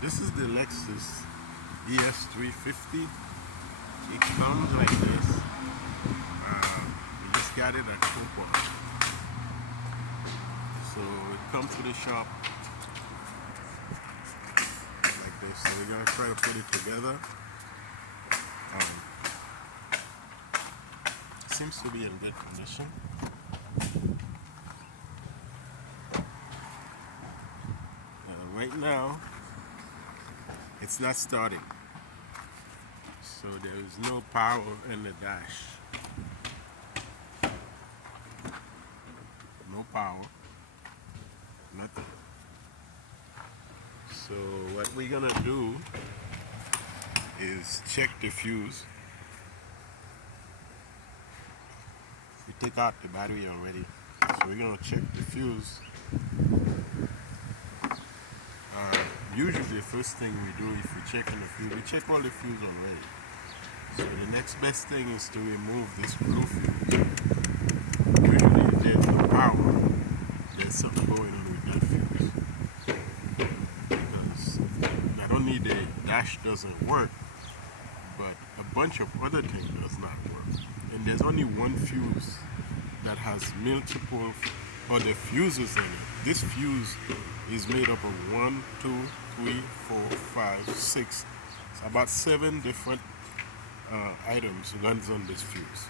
This is the Lexus ES350. It comes like this. We just got it at Cooper. So it comes to the shop like this. So we're gonna try to put it together. It seems to be in good condition. Right now, it's not starting. So there is no power in the dash. No power. Nothing. So what we're gonna do is check the fuse. We take out the battery already. So we're gonna check the fuse. Usually the first thing we do if we're checking the fuse, we check all the fuse already. So the next best thing is to remove this blue fuse. Usually if there's no power, there's something going on with that fuse. Because not only the dash doesn't work, but a bunch of other things does not work. And there's only one fuse that has multiple other fuses in it. This fuse is made up of 1, 2, 3, 4, 5, 6. It's about 7 different items runs on this fuse.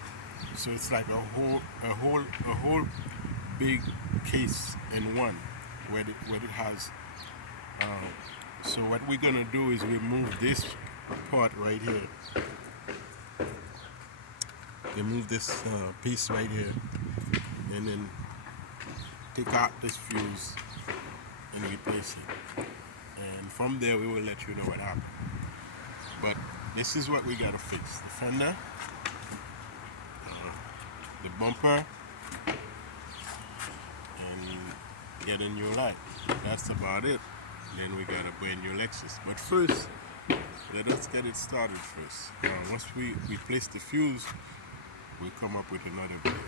So it's like a whole big case in one where it has. So what we're gonna do is remove this part right here. Remove this piece right here, and then take out this fuse and replace it. And from there we will let you know what happened. But this is what we gotta fix: the fender, the bumper, and get a new light. That's about it. Then we got a brand new Lexus. But first, let us get it started first. Once we replace the fuse, we come up with another video.